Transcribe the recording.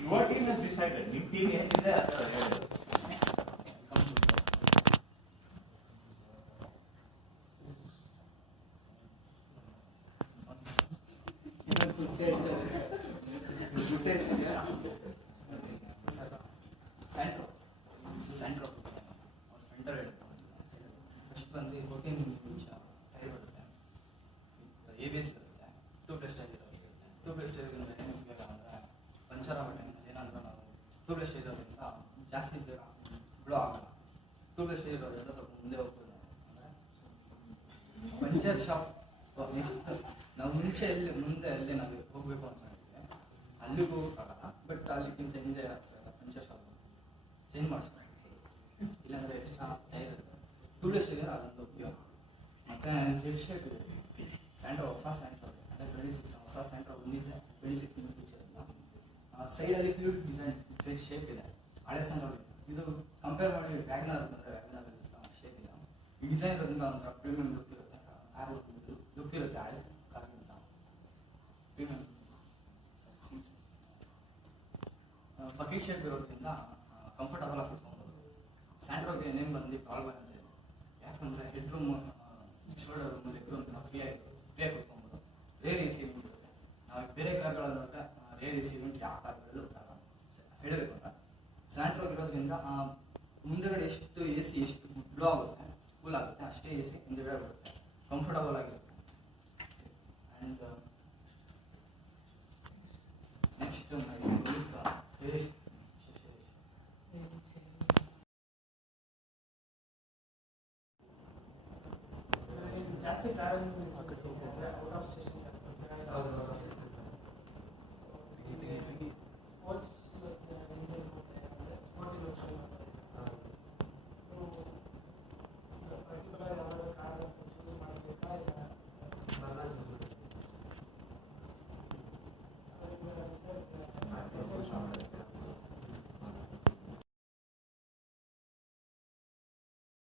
Your team has decided. ನಿಮ್ಮ team ಏನಿದೆ ಅದರ ಹೇಳಿ. ಫಸ್ಟ್ ಬಂದು 14 ನಿಮಿಷ ಟೈರ್ ಬರುತ್ತೆ, ABS ಇರುತ್ತೆ, 2 ಪ್ಲಸ್ ಟೈರ್ ಇರುತ್ತೆ. 2 ಪ್ಲಸ್ ಟೈರ್ಗಿಂತ ಏನು ಉಪಯೋಗ ಅಂದರೆ ಪಂಚರ್ ಆಗೋ ಟೈಮಲ್ಲಿ ಏನಂದ್ರೆ ನಾವು 2 ಪ್ಲಸ್ ಟೈರ್ ಇರೋದ್ರಿಂದ ಜಾಸ್ತಿ ಬೇಗ ಬ್ಲೋ ಆಗಲ್ಲ. 2 ಪ್ಲಸ್ ಟೈರ್ ಇರೋದ್ರಿಂದ ಸ್ವಲ್ಪ ಮುಂದೆ ಹೋಗ್ಬೋದು. ಅಂದರೆ ಪಂಚರ್ ಶಾಪ್ ನೆಕ್ಸ್ಟ್ ನಾವು ಮುಂದೆ ಎಲ್ಲಿ ನಾವು ಹೋಗಬೇಕು ಅಂತ ಹೇಳಿದ್ರೆ ಅಲ್ಲಿಗೂ ಹೋಗೋಕ್ಕಾಗಲ್ಲ. ಬಟ್ ಅಲ್ಲಿಗಿಂತ ಹಿಂದೆ ಆಗ್ತಾಯಿಲ್ಲ, ಪಂಚರ್ ಶಾಪ್ ಚೇಂಜ್ ಮಾಡಿಸ್ಬೇಕು. ಇಲ್ಲಾಂದರೆ ಎಕ್ಸ್ಟ್ರಾ ಟೈರ್ ಇರುತ್ತೆ. 2 ಪ್ಲಸ್ ಟೈರ್ ಅದೊಂದು ಉಪಯೋಗ. ಮತ್ತು ಜೆಡ್ ಶೇಪ್ ಇದೆ, ಸ್ಯಾಂಟ್ರೋ ಹೊಸ ಸ್ಯಾಂಟ್ರೋ ಇದೆ. ಅಂದರೆ 26 ಹೊಸ ಸ್ಯಾಂಟ್ರೋ ಬಂದಿದೆ, 26 ನಿಮಿಷ ಸೈಡಲ್ಲಿ ಫ್ಲೂಯಿಡ್ ಡಿಸೈನ್ ಜೆಡ್ ಶೇಪ್ ಇದೆ. ಹಳೆ ಸ್ಯಾಂಟ್ರೋ ಇದೆ. ಇದು ಕಂಪೇರ್ ಮಾಡಿ ವ್ಯಾಗನರ್ ಅಂತಂದರೆ ವ್ಯಾಗನರ್ ಶೇಪ್ ಇದೆ. ಈ ಡಿಸೈನ್ ಇರೋದ್ರಿಂದ ಒಂಥರ ಪ್ರೀಮಿಯಂ ಲುಕ್ ಇರುತ್ತೆ, ಕಾರ್ ಲುಕ್ ಇರುತ್ತೆ ಹಳೆ ಕಾರ್ಗಿಂತ. ಪ್ರೀಮಿಯಂ ಬಕೆಟ್ ಶೇಪ್ ಇರೋದ್ರಿಂದ ಕಂಫರ್ಟಬಲ್ ಆಗಿ ಕುತ್ಕೊಬೋದು. ಸ್ಯಾಂಟ್ರೋಗೆ ನೇಮ್ ಬಂದು ಪ್ರಾಬ್ಲಮ್ ಅಂತ ಇದೆ. ಯಾಕಂದರೆ head room, shoulder room, leg room ನಾವು ಫ್ರೀಯಾಗಿ ಕುತ್ಕೊಬೋದು. ರೇರ್ AC ಯೂನಿಟ್ ಇರುತ್ತೆ. ನಾವು ಬೇರೆ ಕಾರ್ಗಳಲ್ಲಿ ನೋಡಿದ್ರೆ ರೇರ್ AC ಯೂನಿಟ್ ಯಾವ ಕಾರ್ಗಳಲ್ಲೂ ಹೇಳಬೇಕು ಅಂತ ಸ್ಯಾಂಟ್ರೋಗೆ ಇರೋದ್ರಿಂದ ಮುಂದೆಗಡೆ ಎಷ್ಟು AC ಎಷ್ಟು ಬ್ಲೋ ಆಗುತ್ತೆ, ಕೂಲ್ ಆಗುತ್ತೆ, ಅಷ್ಟೇ AC ಹಿಂದೆಗಡೆ ಬರುತ್ತೆ, ಕಂಫರ್ಟಬಲ್ ಆಗಿರುತ್ತೆ.